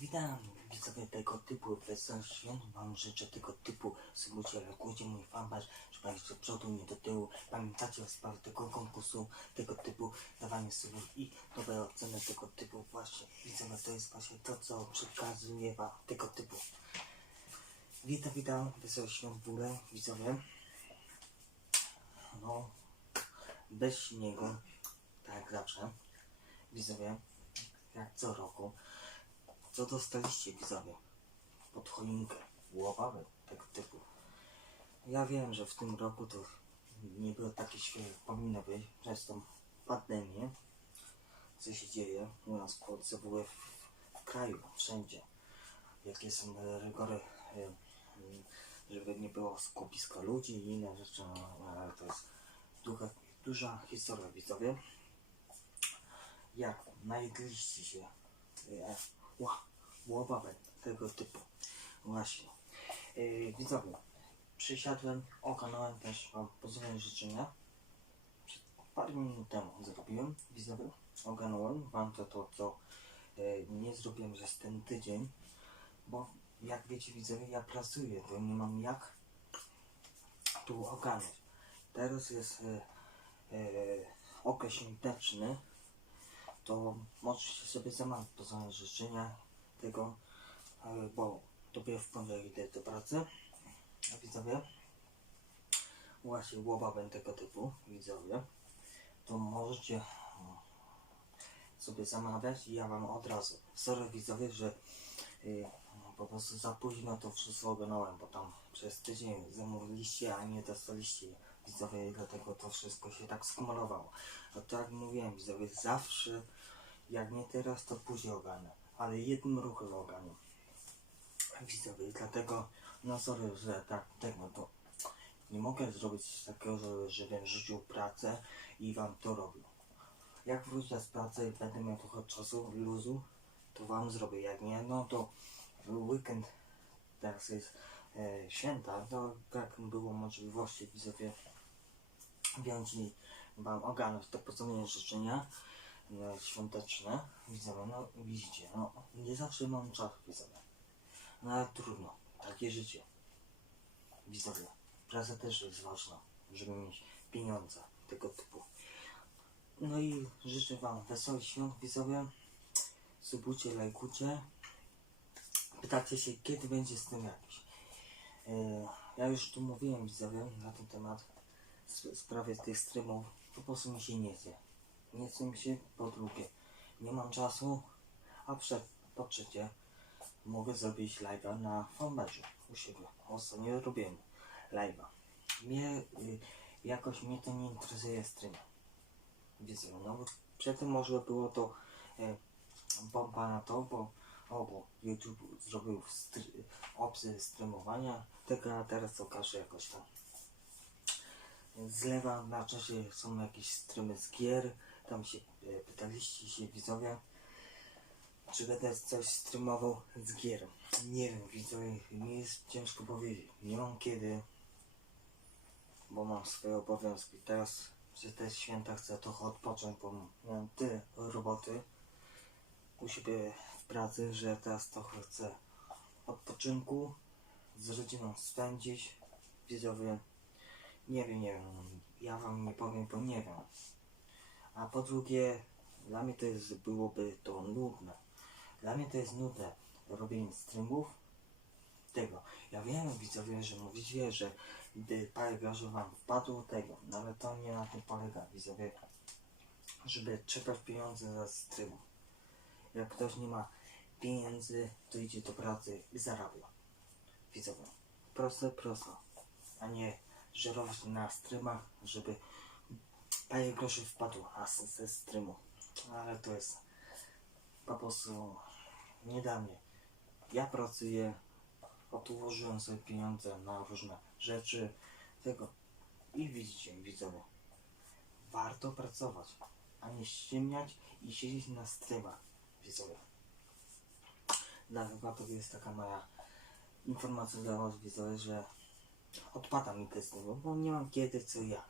Witam widzowie tego typu świąt. Wam życzę tego typu subujcie, lajkujcie mój fanpage, żeby iść do przodu, nie do tyłu. Pamiętacie o sprawie tego konkursu, tego typu dawanie subów i dobre oceny tego typu. Właśnie widzowie, to jest właśnie to, co przekazuję wam tego typu. Witam, witam, wesołych świąt widzowie. No, bez śniegu, tak jak zawsze. Widzowie, jak co roku. Co dostaliście widzowie? Pod choinkę, łopawy, tego typu. Ja wiem, że w tym roku to nie było takie jak powinno być, przez tą pandemię. Co się dzieje u nas w Polsce, w ogóle w, w kraju, wszędzie. Jakie są rygory, e, żeby nie było skupiska ludzi i inne rzeczy, no, ale to jest duża, duża historia widzowie. Jak najedliście się e, ła, łowawek tego typu. Właśnie. Yy, widzowie, przysiadłem, oglądałem też Wam pozdrowienia życzenia. Przed parę minut temu zrobiłem, widzowie, oglądałem Wam to, to co yy, nie zrobiłem przez ten tydzień, bo jak wiecie widzowie, ja pracuję, to nie mam jak tu ogarnąć. Teraz jest yy, yy, okres świąteczny, to możecie sobie zamawiać poznane życzenia tego, e, bo dopiero w poniedziałek idę do pracy. Widzowie, właśnie łobawem tego typu, widzowie, to możecie mm, sobie zamawiać i ja wam od razu. Sorry widzowie, że y, po prostu za późno to wszystko oglądałem, bo tam przez tydzień zamówiliście, a nie dostaliście widzowie dlatego to wszystko się tak skumulowało. A tak jak mówiłem widzowie, zawsze jak nie teraz, to później ogarnę, ale jednym ruchem ogarnę. Widzowie, dlatego no sorry, że tak tego to nie mogę zrobić takiego, że, żebym rzucił pracę i wam to robił. Jak wrócę z pracy i będę miał trochę czasu, luzu, to wam zrobię. Jak nie, no to weekend, teraz jest e, święta, to jak było możliwości, widzowie, więc i wam ogarnąć te pozdrowienia życzenia e, świąteczne, widzowie, no widzicie, no nie zawsze mam czas, widzowie. No ale trudno, takie życie. Widzowie, praca też jest ważna, żeby mieć pieniądze tego typu. No i życzę wam wesołych świąt, widzowie. Subujcie, lajkujcie. Pytacie się, kiedy będzie z tym jakiś. E, ja już tu mówiłem, widzowie, na ten temat, w sprawie tych streamów. Po prostu mi się nie chce. Nie chce mi się, po drugie, nie mam czasu, a przed, po trzecie, mogę zrobić live'a na fanpage'u u siebie. Ostatnio robiłem live'a. Mnie, y, jakoś mnie to nie interesuje stream. Widzę, no przedtem może było to e, bomba na to, bo, o, bo YouTube zrobił str- opcję streamowania tego, teraz to każe jakoś tam. Z lewa na czasie są jakieś streamy z gier, tam się e, pytaliście się widzowie, czy będę coś streamował z gier. Nie wiem, widzowie, mi jest ciężko powiedzieć. Nie mam kiedy, bo mam swoje obowiązki. Teraz przez te święta chcę trochę odpocząć, bo miałem tyle roboty u siebie w pracy, że teraz trochę chcę odpoczynku z rodziną spędzić. Widzowie, nie wiem, nie wiem, ja wam nie powiem, bo nie wiem. A po drugie, dla mnie to jest, byłoby to nudne. Dla mnie to jest nudne robienie streamów tego. Ja wiem widzowie, że mówicie, że parę groszy wam wpadło tego, no ale to nie na tym polega widzowie, żeby czekać pieniądze za stream. Jak ktoś nie ma pieniędzy, to idzie do pracy i zarabia. Widzowie. Proste, prosto. A nie żerować na streamach, żeby parę groszy wpadło a ze streamu. Ale to jest po prostu nie dla mnie. Ja pracuję, odłożyłem sobie pieniądze na różne rzeczy, tego. I widzicie, widzowie, warto pracować, a nie ściemniać i siedzieć na strefach, widzowie. Dla wypadku jest taka moja informacja dla was, widzowie, że odpada mi strefy, bo nie mam kiedy, co ja.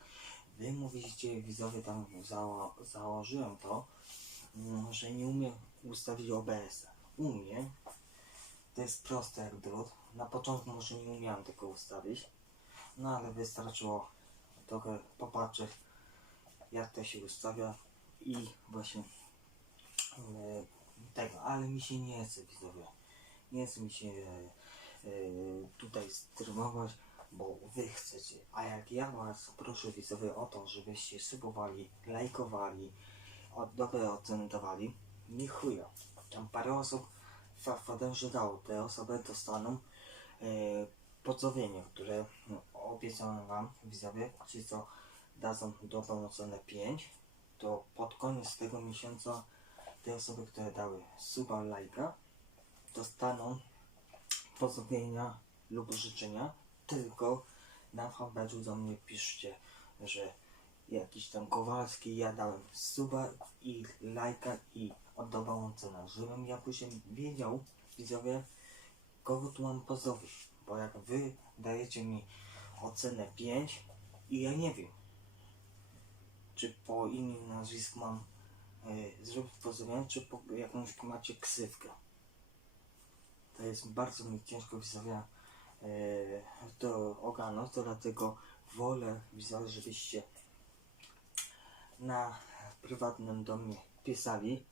Wy mówicie, widzowie, tam zało założyłem to, mm, że nie umiem ustawić OBS-a. u mnie to jest proste jak drut. Na początku może nie umiałem tego ustawić, no ale wystarczyło trochę popatrzeć jak to się ustawia i właśnie e, tego, ale mi się nie chce widzowie. Nie chce mi się e, tutaj streamować, bo wy chcecie. A jak ja was proszę widzowie o to, żebyście subowali, lajkowali, od dobre oceny dawali, nie chuja. Tam parę osób faderze dało. Te osoby dostaną pozdrowienie, które no, obiecałem wam widzowie, ci co dadzą dobrą ocenę 5, to pod koniec tego miesiąca te osoby, które dały suba, lajka, dostaną pozdrowienia lub życzenia, tylko na fanpage'u do mnie piszcie, że jakiś tam Kowalski, ja dałem suba i lajka i oddawałem cenę, żebym ja później wiedział, widzowie, kogo tu mam pozdrowić, bo jak wy dajecie mi ocenę 5 i ja nie wiem, czy po imię i nazwisku mam y, zrobić pozdrowienie, czy po jakąś macie ksywkę. To jest bardzo mi ciężko widzowie y, to ogarnąć, to dlatego wolę żebyście na prywatnym do mnie pisali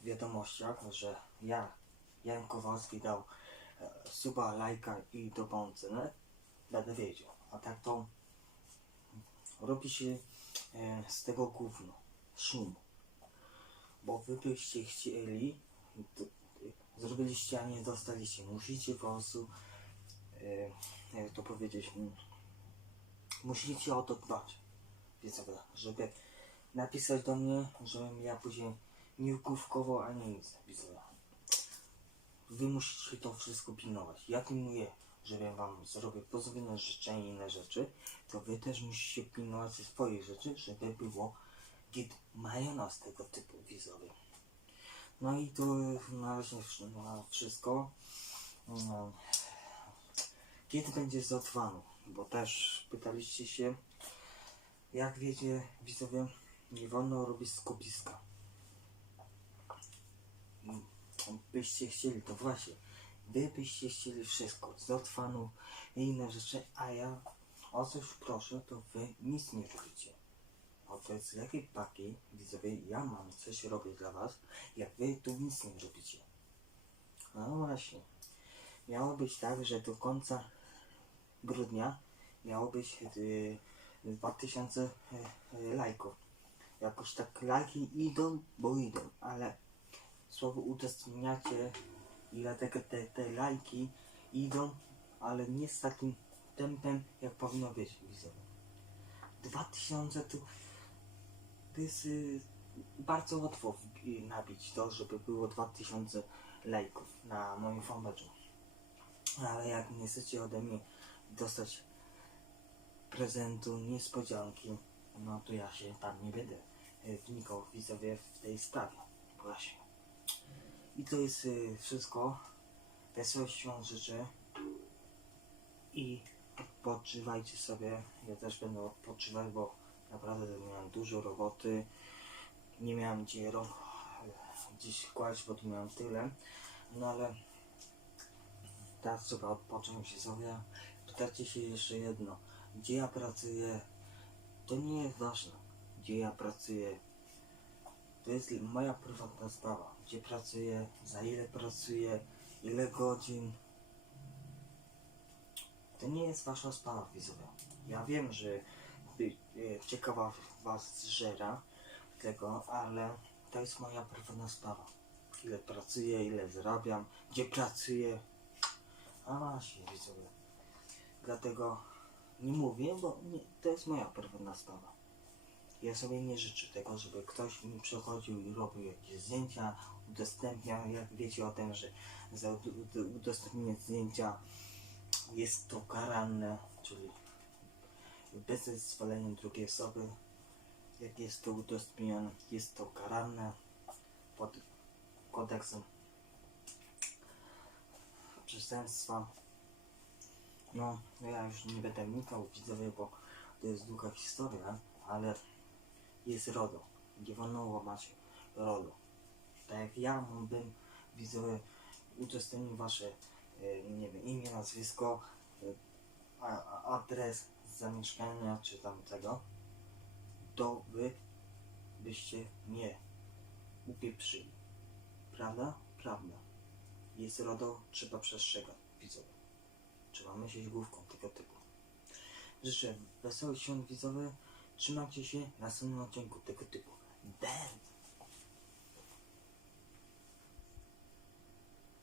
w wiadomościach, że ja, Jan Kowalski dał e, suba, lajka i dobrą cenę, będę wiedział. A tak to robi się e, z tego gówno, szum. Bo wy byście chcieli, e, zrobiliście, a nie dostaliście. Musicie po prostu, e, jak to powiedzieć, mm, musicie o to dbać. Widzowie, żeby napisać do mnie, żebym ja później nie główkował ani nic. Widzowie. Wy musicie to wszystko pilnować. Ja pilnuję, żebym wam zrobił pozdrowienia życzenia i inne rzeczy, to wy też musicie pilnować swoich rzeczy, żeby było git majonez tego typu widzowie. No i to na razie na wszystko. No. Kiedy będzie zatwany? Bo też pytaliście się, jak wiecie, widzowie, nie wolno robić skupiska. Byście chcieli, to właśnie, byście chcieli wszystko, z otwanu i inne rzeczy, a ja o coś proszę, to wy nic nie robicie. O to jest lepiej paki, widzowie, ja mam coś robić dla was, jak wy tu nic nie robicie. No właśnie. Miało być tak, że do końca grudnia miało być y, 2000 y, y, lajków. Jakoś tak lajki idą, bo idą, ale słowo udostępniacie i dlatego te, te lajki idą, ale nie z takim tempem, jak powinno być, widzowie. 2000 to, to jest y, bardzo łatwo nabić to, żeby było 2000 lajków na moim fanpage'u. Ale jak nie chcecie ode mnie dostać prezentu, niespodzianki, no to ja się tam nie będę y, wnikał widzowie w tej sprawie. Właśnie. I to jest y, wszystko. Wesołych świąt życzę. I odpoczywajcie sobie. Ja też będę odpoczywać, bo naprawdę miałem dużo roboty. Nie miałem gdzie rąk y, gdzieś kłaść, bo tu miałem tyle. No ale teraz trzeba odpocząć się sobie. Pytacie się jeszcze jedno. Gdzie ja pracuję? To nie jest ważne. Gdzie ja pracuję? To jest moja prywatna sprawa. Gdzie pracuję, za ile pracuję, ile godzin. To nie jest wasza sprawa, widzowie. Ja wiem, że y, y, ciekawa was żera tego, ale to jest moja prywatna sprawa. Ile pracuję, ile zarabiam, gdzie pracuję. A właśnie, widzowie. Dlatego nie mówię, bo nie, to jest moja prywatna sprawa. Ja sobie nie życzę tego, żeby ktoś mi przychodził i robił jakieś zdjęcia, udostępniał. Jak wiecie o tym, że za ud- ud- udostępnienie zdjęcia jest to karalne, czyli bez zezwolenia drugiej osoby. Jak jest to udostępnione, jest to karalne pod kodeksem przestępstwa. No, ja już nie będę wnikał widzowie, bo to jest długa historia, ale jest RODO. Nie wolno łamać RODO. Tak jak ja bym widzowie udostępnił wasze, e, nie wiem, imię, nazwisko, e, adres zamieszkania czy tam tego, to wy byście mnie upieprzyli. Prawda? Prawda. Jest RODO, trzeba przestrzegać, widzowie. Trzeba myśleć główką tego typu. Życzę wesołych świąt widzowie. Trzymajcie się na następnym odcinku tego typu. Derby!